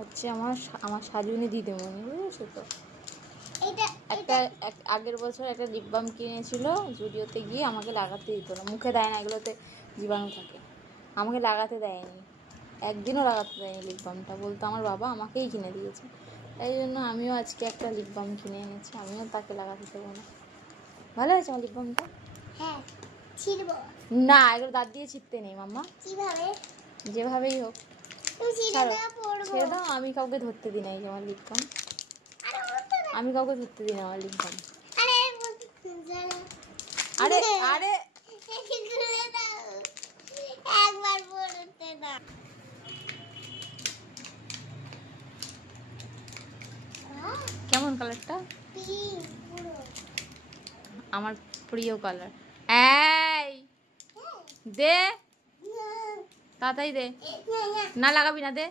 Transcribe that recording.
হচ্ছে আমার আমার সাজুনি দিদিমণি, বুঝেছো তো। আগের বছর একটা লিপ বাম কিনেছিল জুডিওতে গিয়ে, আমাকে লাগাতে দিত না, মুখে দেয় না, এগুলোতে জীবাণু থাকে, আমাকে লাগাতে দেয়নি, একদিনও লাগাতে দেয়নি লিপ বামটা, বলতো আমার বাবা আমাকেই কিনে দিয়েছে। তাই জন্য আমিও আজকে একটা লিপ বাম কিনে এনেছি, আমিও তাকে লাগাতে দেবো না। ভালো হয়েছে আমার লিপ বামটা? হ্যাঁ, ছিড়বো না, এগুলো দাঁত দিয়ে ছিটতে নেই মাম্মা, কিভাবে? যেভাবেই হোক ছেড়ে দাও। আমি কাউকে ধরতে দিই না এই আমার লিপ বাম, আমি কাউকে ধরতে দিই না আমার লিপ বাম। আরে আরে একবার পড়তে দাও। কেমন কালারটা? আমার প্রিয় কালার। এই দে, তাড়াতাড়ি দে, না লাগাবি না, দে।